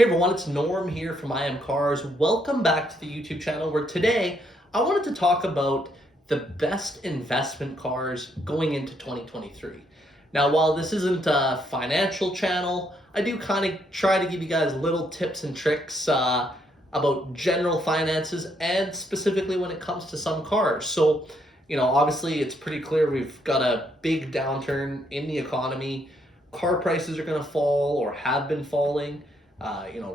Hey everyone, it's Norm here from IMCARS. Welcome back to the YouTube channel where today I wanted to talk about the best investment cars going into 2023. Now, while this isn't a financial channel, I do kind of try to give you guys little tips and tricks about general finances and specifically when it comes to some cars. So, obviously it's pretty clear we've got a big downturn in the economy. Car prices are going to fall or have been falling.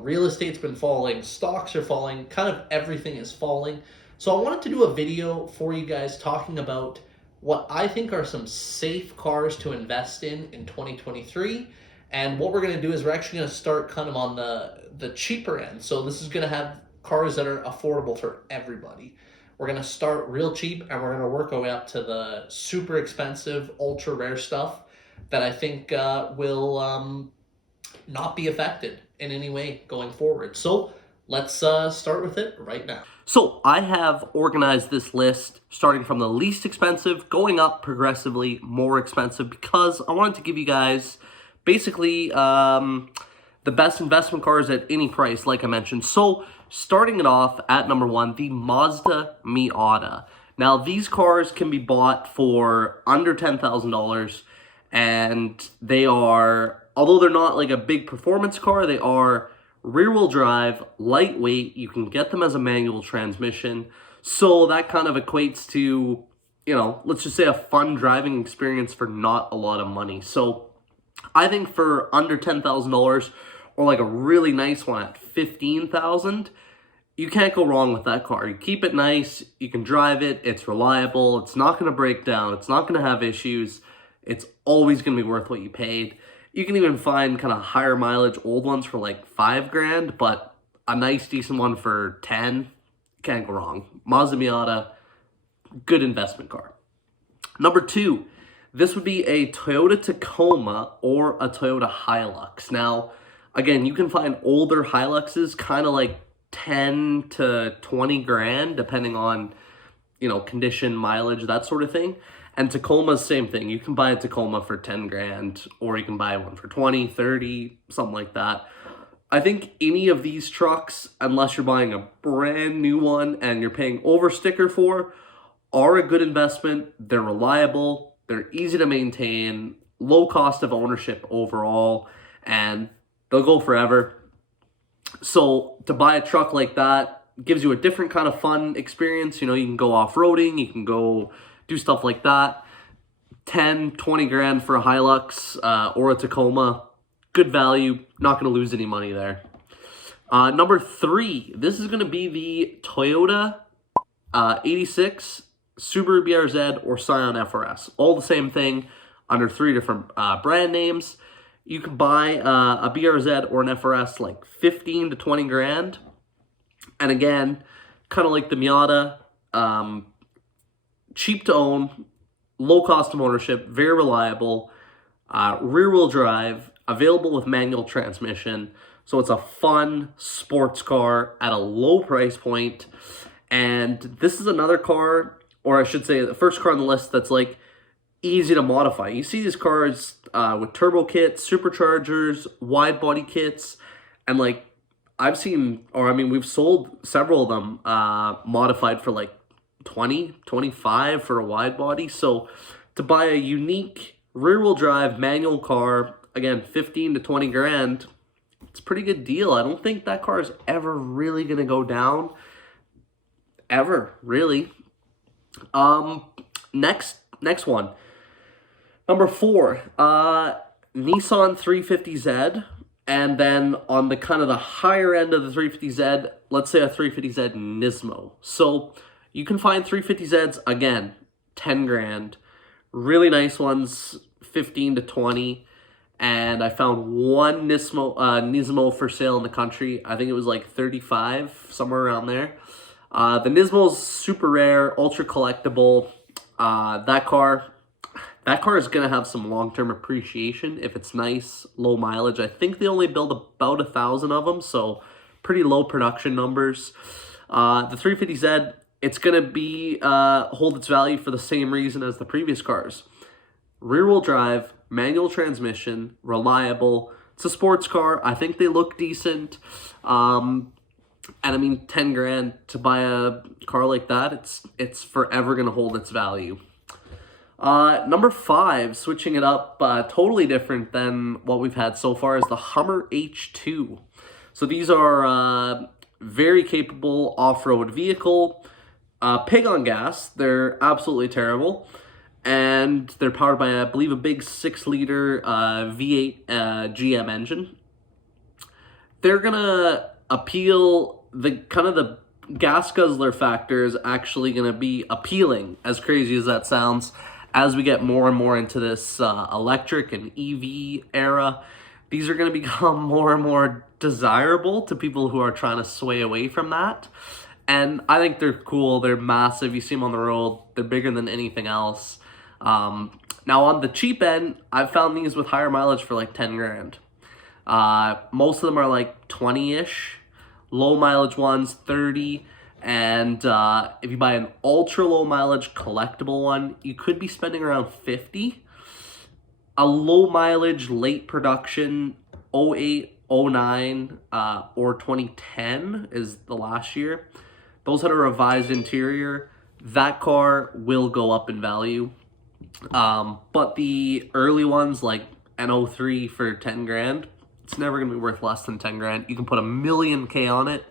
Real estate's been falling, stocks are falling, kind of everything is falling. So I wanted to do a video for you guys talking about what I think are some safe cars to invest in 2023. And what we're going to do is we're actually going to start kind of on the cheaper end. So this is going to have cars that are affordable for everybody. We're going to start real cheap and we're going to work our way up to the super expensive, ultra rare stuff that I think will not be affected in any way going forward. So let's start with it right now. So I have organized this list starting from the least expensive, going up progressively more expensive, because I wanted to give you guys basically the best investment cars at any price, like I mentioned. So starting it off at number one, the Mazda Miata. Now these cars can be bought for under $10,000, and they are, although they're not like a big performance car, they are rear-wheel drive, lightweight. You can get them as a manual transmission. So that kind of equates to, let's just say a fun driving experience for not a lot of money. So I think for under $10,000 or like a really nice one at $15,000, you can't go wrong with that car. You keep it nice, you can drive it, it's reliable, it's not going to break down, it's not going to have issues. It's always going to be worth what you paid. You can even find kind of higher mileage old ones for like $5,000, but a nice decent one for 10, can't go wrong. Mazda Miata, good investment car. Number two, this would be a Toyota Tacoma or a Toyota Hilux. Now, again, you can find older Hiluxes kind of like 10 to 20 grand, depending on, condition, mileage, that sort of thing. And Tacoma's same thing. You can buy a Tacoma for 10 grand, or you can buy one for 20, 30, something like that. I think any of these trucks, unless you're buying a brand new one and you're paying over sticker for, are a good investment. They're reliable, they're easy to maintain, low cost of ownership overall, and they'll go forever. So to buy a truck like that gives you a different kind of fun experience. You can go off-roading, you can go do stuff like that. 10, 20 grand for a Hilux or a Tacoma. Good value. Not going to lose any money there. Number three, this is going to be the Toyota 86, Subaru BRZ, or Scion FRS. All the same thing under three different brand names. You can buy a BRZ or an FRS like 15 to 20 grand. And again, kind of like the Miata, cheap to own, low cost of ownership, very reliable, rear-wheel drive, available with manual transmission. So it's a fun sports car at a low price point. And this is another car, or I should say the first car on the list that's like easy to modify. You see these cars with turbo kits, superchargers, wide body kits, and like we've sold several of them modified for like 20, 25 for a wide body. So to buy a unique rear-wheel drive manual car, again, 15 to 20 grand, it's a pretty good deal. I don't think that car is ever really going to go down. Ever, really. Next one. Number four, Nissan 350Z. And then on the kind of the higher end of the 350Z, let's say a 350Z Nismo. So you can find 350Zs, again, 10 grand. Really nice ones, 15 to 20. And I found one Nismo for sale in the country. I think it was like 35, somewhere around there. The Nismo's super rare, ultra collectible. That car is going to have some long-term appreciation if it's nice, low mileage. I think they only build about 1,000 of them, so pretty low production numbers. The 350Z, it's going to be hold its value for the same reason as the previous cars. Rear-wheel drive, manual transmission, reliable, It's a sports car. I think they look decent. And I mean, 10 grand to buy a car like that, it's forever going to hold its value. Number 5, switching it up, totally different than what we've had so far, is the Hummer H2. So these are very capable off-road vehicle. Pig on gas, they're absolutely terrible. And they're powered by, I believe, a big 6-liter V8 GM engine. They're gonna appeal, the gas guzzler factor is actually gonna be appealing, as crazy as that sounds, as we get more and more into this electric and EV era. These are gonna become more and more desirable to people who are trying to sway away from that. And I think they're cool. They're massive. You see them on the road. They're bigger than anything else. Now on the cheap end, I've found these with higher mileage for like 10 grand. Most of them are like 20-ish. Low mileage ones, 30. And if you buy an ultra low mileage collectible one, you could be spending around 50. A low mileage late production 08, 09, or 2010 is the last year. Those had a revised interior. That car will go up in value. But the early ones, like an 03 for 10 grand, it's never going to be worth less than 10 grand. You can put $1 million on it,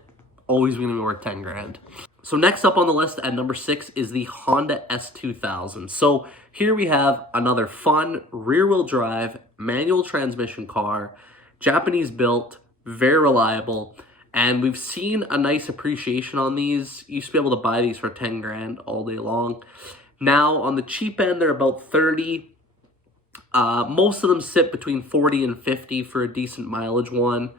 always going to be worth 10 grand. So next up on the list at number 6 is the Honda S2000. So here we have another fun rear-wheel drive manual transmission car, Japanese built, very reliable, and we've seen a nice appreciation on these. You used to be able to buy these for 10 grand all day long. Now on the cheap end, they're about 30. Most of them sit between 40 and 50 for a decent mileage one.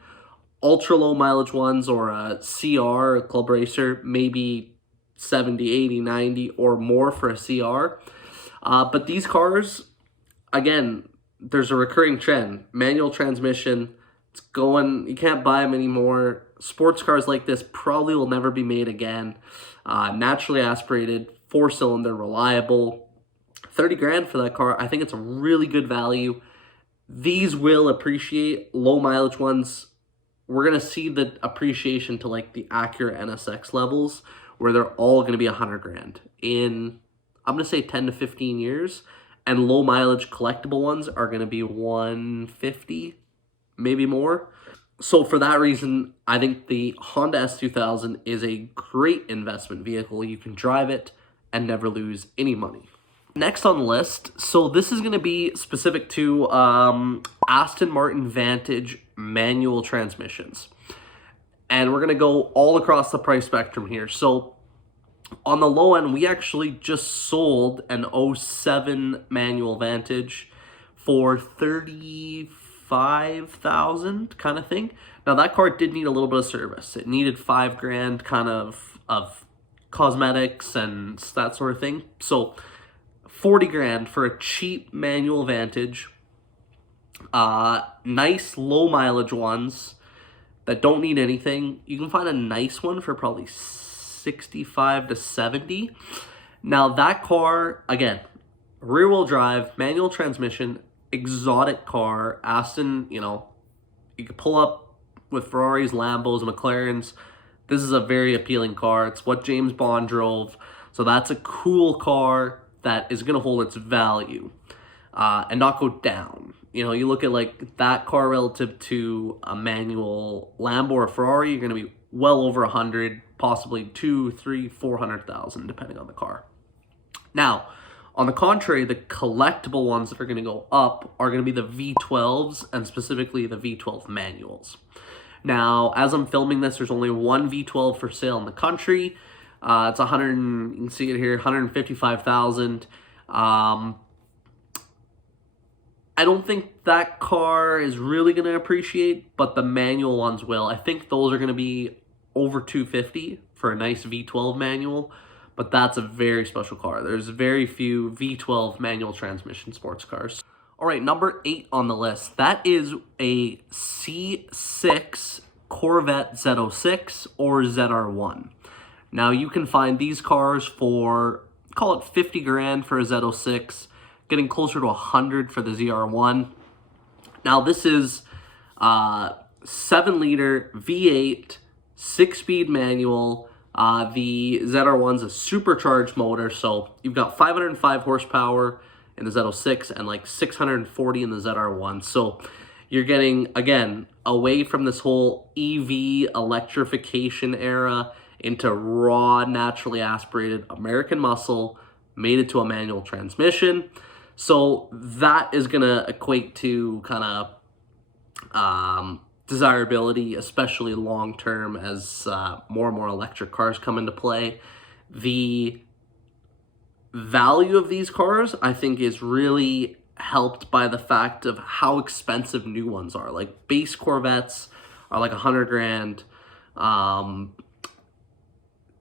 Ultra low mileage ones, or a CR, a Club Racer, maybe 70, 80, 90 or more for a CR. But these cars, again, there's a recurring trend. Manual transmission, it's going, you can't buy them anymore. Sports cars like this probably will never be made again. Naturally aspirated, 4-cylinder, reliable. 30 grand for that car, I think it's a really good value. These will appreciate. Low mileage ones, we're going to see the appreciation to like the Acura NSX levels, where they're all going to be 100 grand in, I'm going to say 10 to 15 years. And low mileage collectible ones are going to be 150, maybe more. So for that reason, I think the Honda S2000 is a great investment vehicle. You can drive it and never lose any money. Next on the list, so this is going to be specific to Aston Martin Vantage manual transmissions. And we're going to go all across the price spectrum here. So on the low end, we actually just sold an 07 manual Vantage for $35,000 kind of thing. Now that car did need a little bit of service. It needed 5 grand kind of cosmetics and that sort of thing. So 40 grand for a cheap manual Vantage. Nice low mileage ones that don't need anything. You can find a nice one for probably 65 to 70. Now that car, again, rear wheel drive, manual transmission, exotic car. Aston, you know, you could pull up with Ferraris, Lambos, McLarens. This is a very appealing car. It's what James Bond drove. So that's a cool car that is going to hold its value and not go down. You know, you look at like that car relative to a manual Lambo or Ferrari, you're going to be well over 100, possibly 2, 3, 400,000, depending on the car. Now, on the contrary, the collectible ones that are going to go up are going to be the V12s, and specifically the V12 manuals. Now, as I'm filming this, there's only one V12 for sale in the country. It's 100, you can see it here, 155,000. I don't think that car is really going to appreciate, but the manual ones will. I think those are going to be over 250 for a nice V12 manual, but that's a very special car. There's very few V12 manual transmission sports cars. All right, number 8 on the list. That is a C6 Corvette Z06 or ZR1. Now, you can find these cars for, call it 50 grand for a Z06, getting closer to 100 for the ZR1. Now, this is 7-liter V8, 6-speed manual. The ZR1's a supercharged motor, so you've got 505 horsepower in the Z06 and like 640 in the ZR1. So you're getting, again, away from this whole EV electrification era into raw, naturally aspirated American muscle, made it to a manual transmission. So that is going to equate to kind of desirability, especially long-term as more and more electric cars come into play. The value of these cars, I think, is really helped by the fact of how expensive new ones are. Like base Corvettes are like 100 grand.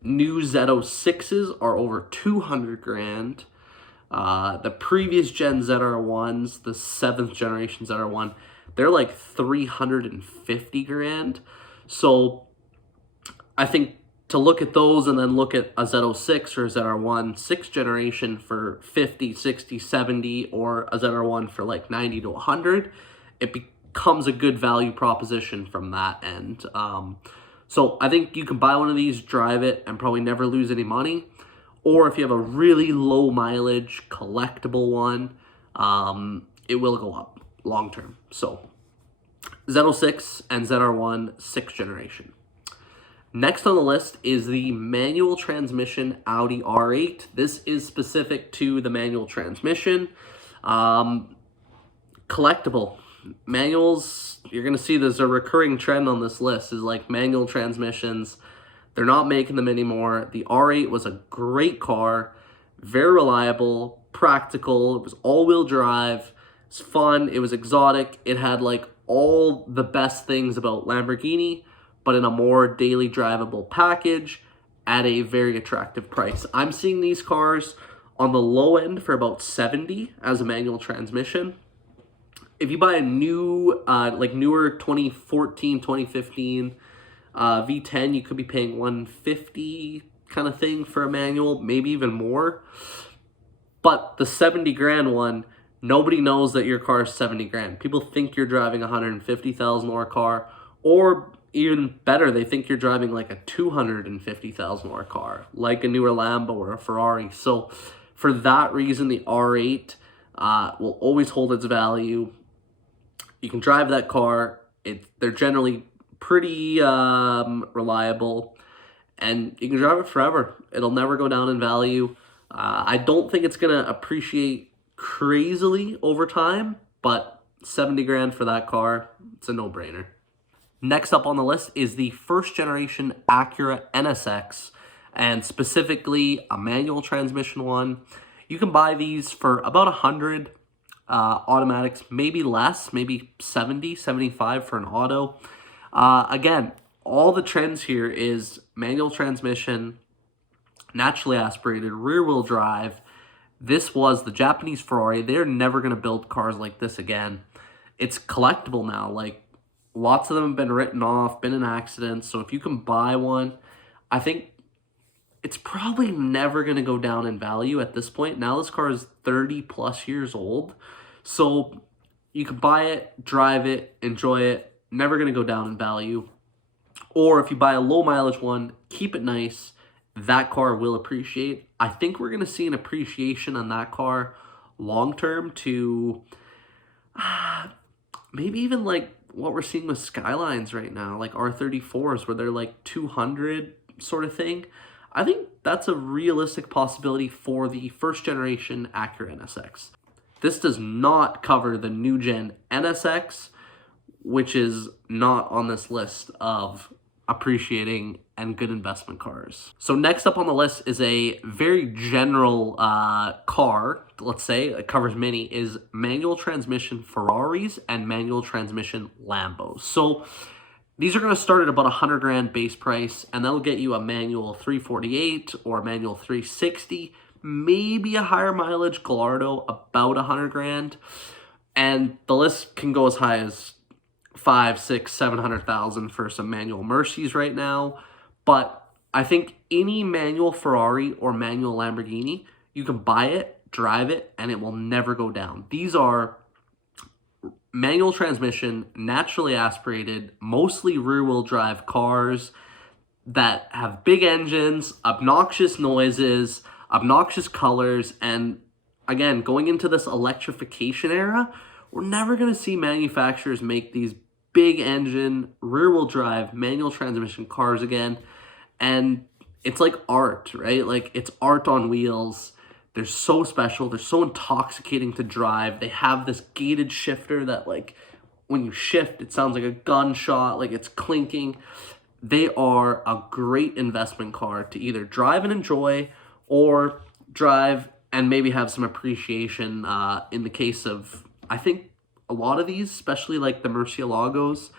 New Z06s are over 200 grand. The previous gen ZR1s, the 7th generation ZR1, they're like 350 grand. So I think to look at those and then look at a Z06 or a ZR1 6th generation for 50, 60, 70, or a ZR1 for like 90 to 100, it becomes a good value proposition from that end. So I think you can buy one of these, drive it, and probably never lose any money. Or if you have a really low mileage collectible one, it will go up long term. So Z06 and ZR1 6th generation. Next on the list is the manual transmission Audi R8. This is specific to the manual transmission. Collectible. Manuals, you're going to see there's a recurring trend on this list, is like manual transmissions. They're not making them anymore. The R8 was a great car, very reliable, practical. It was all-wheel drive. It's fun. It was exotic. It had like all the best things about Lamborghini, but in a more daily drivable package at a very attractive price. I'm seeing these cars on the low end for about 70 as a manual transmission. If you buy a new, like newer 2014, 2015 V10, you could be paying 150 kind of thing for a manual, maybe even more. But the 70 grand one, nobody knows that your car is 70 grand. People think you're driving a $150,000 car, or even better, they think you're driving like a $250,000 car, like a newer Lambo or a Ferrari. So for that reason, the R8 will always hold its value. You can drive that car. They're generally pretty reliable, and you can drive it forever. It'll never go down in value. I don't think it's going to appreciate crazily over time, but 70 grand for that car, it's a no-brainer. Next up on the list is the first generation Acura NSX, and specifically a manual transmission one. You can buy these for about 100 automatics, maybe less, maybe 70, 75 for an auto. Again, all the trends here is manual transmission, naturally aspirated, rear-wheel drive. This was the Japanese Ferrari. They're never going to build cars like this again. It's collectible now. Like, lots of them have been written off, been in accidents. So if you can buy one, I think it's probably never going to go down in value at this point. Now this car is 30 plus years old. So you can buy it, drive it, enjoy it. Never going to go down in value. Or if you buy a low mileage one, keep it nice. That car will appreciate. I think we're going to see an appreciation on that car long term to maybe even like what we're seeing with Skylines right now, like R34s, where they're like 200 sort of thing. I think that's a realistic possibility for the first generation Acura NSX. This does not cover the new gen NSX, which is not on this list of appreciating and good investment cars. So next up on the list is a very general car, let's say, it covers many, is manual transmission Ferraris and manual transmission Lambos. So these are going to start at about 100 grand base price, and that'll get you a manual 348 or a manual 360, maybe a higher mileage Gallardo, about 100 grand. And the list can go as high as 5, 6, 700,000 for some manual Mercies right now. But I think any manual Ferrari or manual Lamborghini, you can buy it, drive it, and it will never go down. These are manual transmission, naturally aspirated, mostly rear-wheel drive cars that have big engines, obnoxious noises, obnoxious colors, and again, going into this electrification era, we're never going to see manufacturers make these big engine, rear-wheel drive, manual transmission cars again. And it's like art, right? Like, it's art on wheels. They're so special. They're so intoxicating to drive. They have this gated shifter that, like, when you shift, it sounds like a gunshot, like it's clinking. They are a great investment car to either drive and enjoy or drive and maybe have some appreciation. In the case of, I think, a lot of these, especially like the Murcielagos,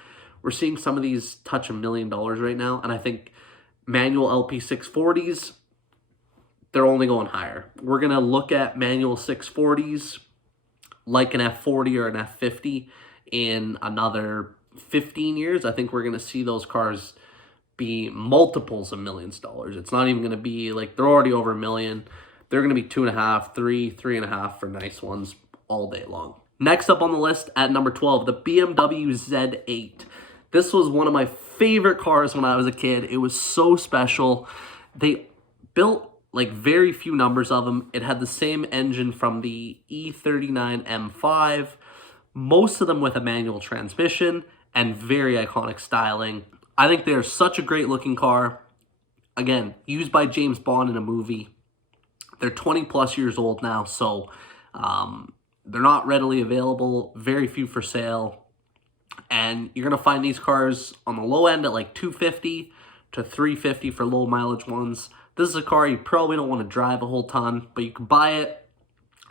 we're seeing some of these touch $1 million right now. And I think manual LP640s, they're only going higher. We're going to look at manual 640s like an F40 or an F50 in another 15 years. I think we're going to see those cars be multiples of millions of dollars. It's not even going to be like, they're already over $1 million. They're going to be 2.5, 3.5 for nice ones all day long. Next up on the list at number 12, the BMW Z8. This was one of my favorite cars when I was a kid. It was so special. They built like very few numbers of them. It had the same engine from the E39 M5, most of them with a manual transmission and very iconic styling. I think they're such a great looking car. Again, used by James Bond in a movie. They're 20 plus years old now, so they're not readily available, very few for sale. And you're going to find these cars on the low end at like $250 to $350 for low mileage ones. This is a car you probably don't want to drive a whole ton, but you can buy it,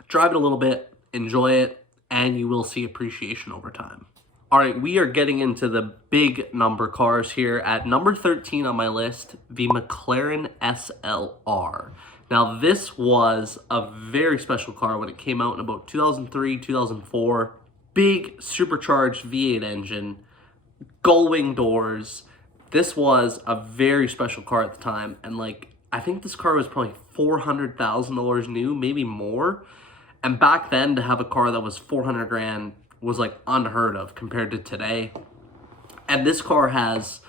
drive it a little bit, enjoy it, and you will see appreciation over time. All right, we are getting into the big number cars here. At number 13 on my list, the McLaren SLR. Now, this was a very special car when it came out in about 2003, 2004. Big supercharged V8 engine, gull-wing doors. This was a very special car at the time. And like, I think this car was probably $400,000 new, maybe more. And back then, to have a car that was 400 grand was like unheard of compared to today. And this car has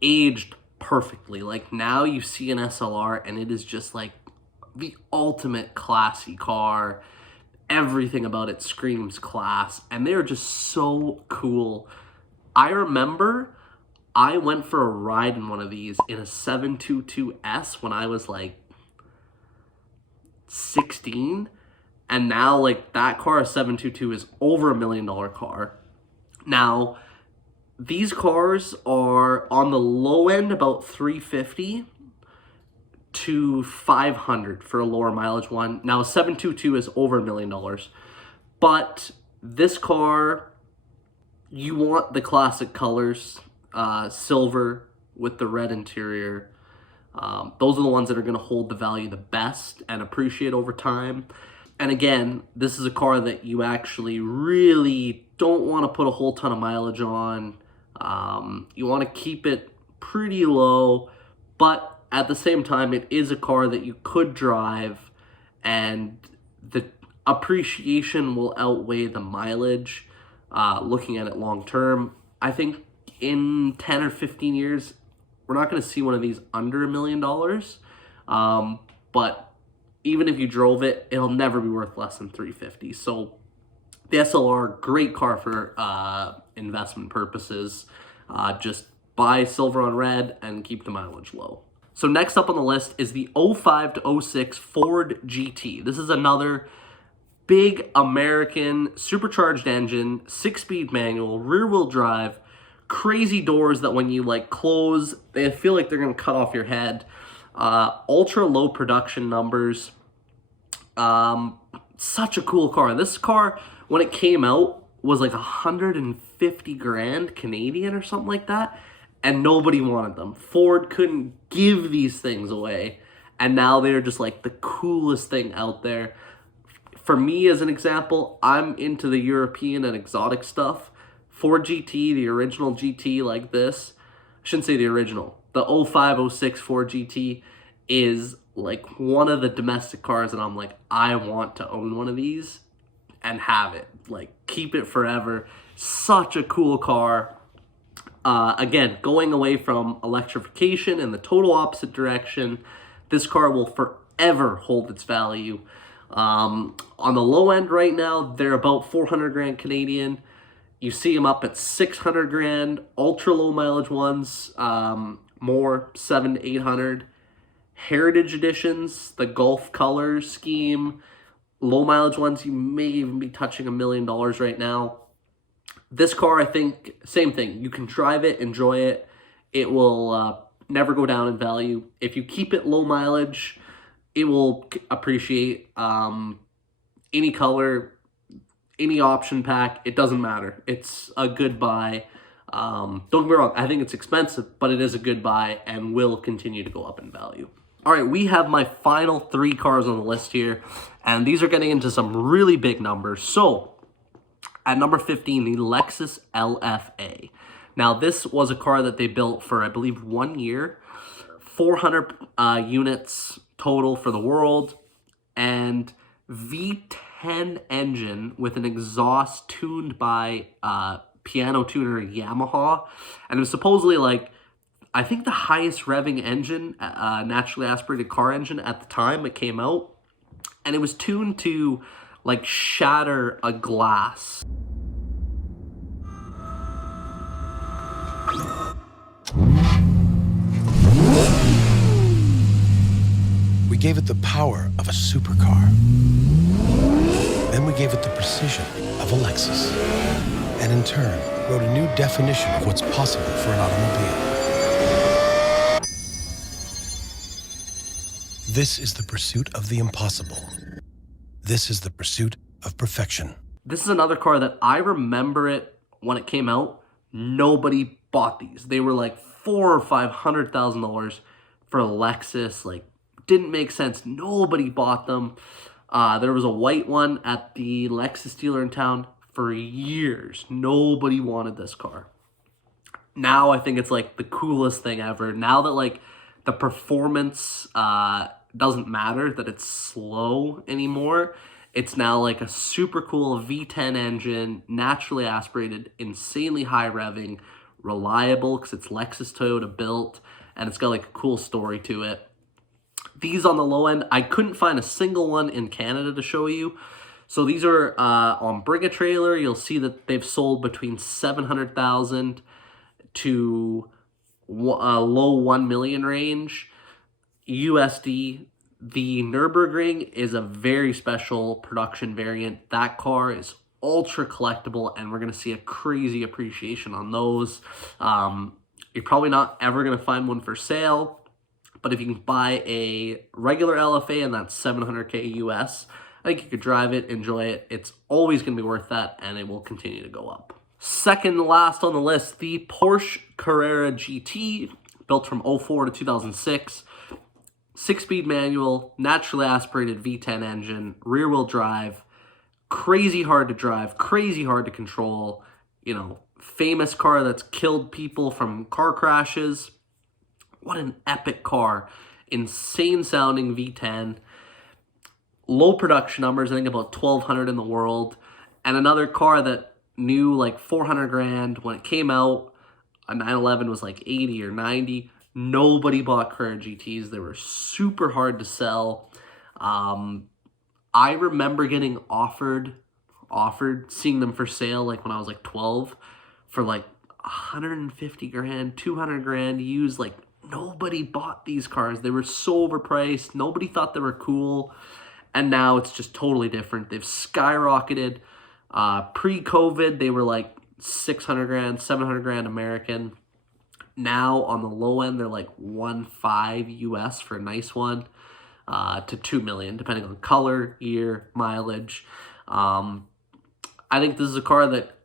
aged perfectly. Like, now you see an SLR and it is just like the ultimate classy car. Everything about it screams class, and they're just so cool. I remember I went for a ride in one of these in a 722S when I was like 16, and now like that car, a 722, is over $1 million car. Now, these cars are on the low end about $350 to $500 for a lower mileage one. Now, a 722 is over $1 million, but this car, you want the classic colors, silver with the red interior. Those are the ones that are going to hold the value the best and appreciate over time. And again, this is a car that you actually really don't want to put a whole ton of mileage on. You want to keep it pretty low, but at the same time, it is a car that you could drive, and the appreciation will outweigh the mileage, looking at it long term. I think in 10 or 15 years, we're not going to see one of these under $1 million, but even if you drove it, it'll never be worth less than $350. So the SLR, great car for investment purposes. Just buy silver on red and keep the mileage low. So next up on the list is the 05 to 06 Ford GT. This is another big American supercharged engine, 6-speed manual, rear-wheel drive, crazy doors that when you like close, they feel like they're going to cut off your head. Ultra low production numbers. Such a cool car. This car, when it came out, was like 150 grand Canadian or something like that. And nobody wanted them. Ford couldn't give these things away. And now they're just like the coolest thing out there. For me, as an example, I'm into the European and exotic stuff. Ford GT, the original GT like this, I shouldn't say the original. The 05, 06 Ford GT is like one of the domestic cars that I'm like, I want to own one of these. and have it. Like, keep it forever. Such a cool car. Again, going away from electrification in the total opposite direction, this car will forever hold its value. On the low end right now, they're about 400 grand Canadian. You see them up at 600 grand. Ultra low mileage ones, more 700 to 800. Heritage editions, the Gulf color scheme, low mileage ones, you may even be touching $1 million right now. This car, I think, same thing. You can drive it, enjoy it. It will never go down in value. If you keep it low mileage, it will appreciate. Any color, any option pack, it doesn't matter. It's a good buy. Don't get me wrong, I think it's expensive, but it is a good buy and will continue to go up in value. All right, we have my final 3 cars on the list here, and these are getting into some really big numbers. So, at number 15, the Lexus LFA. Now, this was a car that they built for, I believe, 1 year. 400 units total for the world. And V10 engine with an exhaust tuned by piano tuner Yamaha. And it was supposedly like, I think the highest revving engine, naturally aspirated car engine at the time it came out. And it was tuned to like shatter a glass. We gave it the power of a supercar. Then we gave it the precision of a Lexus. And in turn, wrote a new definition of what's possible for an automobile. This is the pursuit of the impossible. This is the pursuit of perfection. This is another car that I remember it when it came out. Nobody bought these. They were like $400,000 or $500,000 for a Lexus. Like, didn't make sense. Nobody bought them. There was a white one at the Lexus dealer in town for years. Nobody wanted this car. Now I think it's like the coolest thing ever. Now that like the performance doesn't matter, that it's slow anymore. It's now like a super cool V10 engine, naturally aspirated, insanely high revving, reliable because it's Lexus Toyota built, and it's got like a cool story to it. These on the low end, I couldn't find a single one in Canada to show you. So these are on Bring a Trailer. You'll see that they've sold between 700,000 to low 1 million range USD. The Nürburgring is a very special production variant. That car is ultra collectible, and we're going to see a crazy appreciation on those. You're probably not ever going to find one for sale, but if you can buy a regular LFA and that's $700K US, I think you could drive it, enjoy it. It's always going to be worth that, and it will continue to go up. Second to last on the list, the Porsche Carrera GT, built from 04 to 2006. 6-speed manual, naturally aspirated V10 engine, rear-wheel drive, crazy hard to drive, crazy hard to control, you know, famous car that's killed people from car crashes. What an epic car. Insane sounding V10. Low production numbers, I think about 1,200 in the world. And another car that knew like 400 grand when it came out. A 911 was like 80 or 90. Nobody bought Carrera GTs. They were super hard to sell. I remember getting offered, seeing them for sale like when I was like 12 for like 150 grand, 200 grand used. Like, nobody bought these cars. They were so overpriced. Nobody thought they were cool. And now it's just totally different. They've skyrocketed. Pre-COVID, they were like 600 grand, 700 grand American. Now on the low end, they're like 1.5 US for a nice one, to 2 million, depending on color, year, mileage. I think this is a car that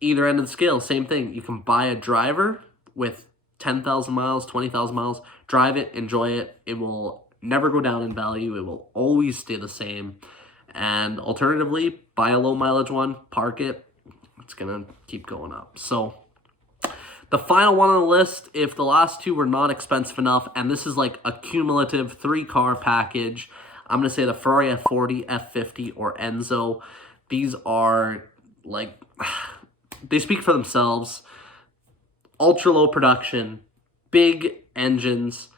either end of the scale, same thing. You can buy a driver with 10,000 miles, 20,000 miles, drive it, enjoy it. It will never go down in value. It will always stay the same. And alternatively, buy a low mileage one, park it. It's going to keep going up. So the final one on the list, if the last two were not expensive enough, and this is like a cumulative 3-car package, I'm going to say the Ferrari F40, F50, or Enzo. These are like, they speak for themselves. Ultra low production, big engines,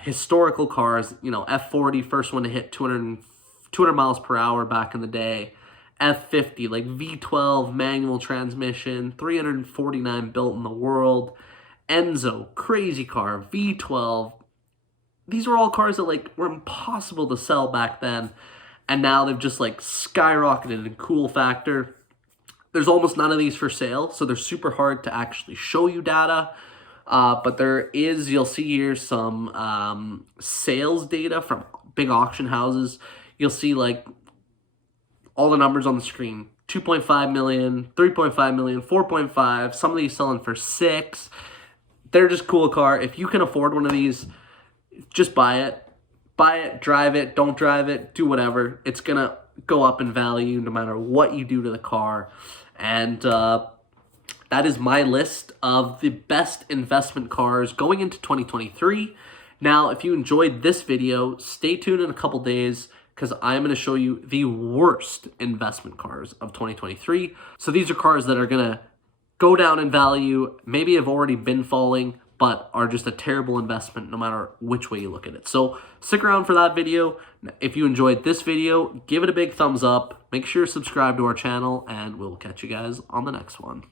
historical cars, you know, F40, first one to hit 200 miles per hour back in the day. F50, like V12 manual transmission, 349 built in the world. Enzo, crazy car, V12. These were all cars that like were impossible to sell back then, and now they've just like skyrocketed in cool factor. There's almost none of these for sale, so they're super hard to actually show you data. But there is, you'll see here, some sales data from big auction houses. You'll see like all the numbers on the screen. 2.5 million, 3.5 million, 4.5. Some of these selling for 6. They're just cool car. If you can afford one of these, just buy it. Buy it, drive it, don't drive it, do whatever. It's going to go up in value no matter what you do to the car. And that is my list of the best investment cars going into 2023. Now, if you enjoyed this video, stay tuned in a couple days because I'm going to show you the worst investment cars of 2023. So these are cars that are going to go down in value, maybe have already been falling, but are just a terrible investment no matter which way you look at it. So stick around for that video. If you enjoyed this video, give it a big thumbs up. Make sure to subscribe to our channel, and we'll catch you guys on the next one.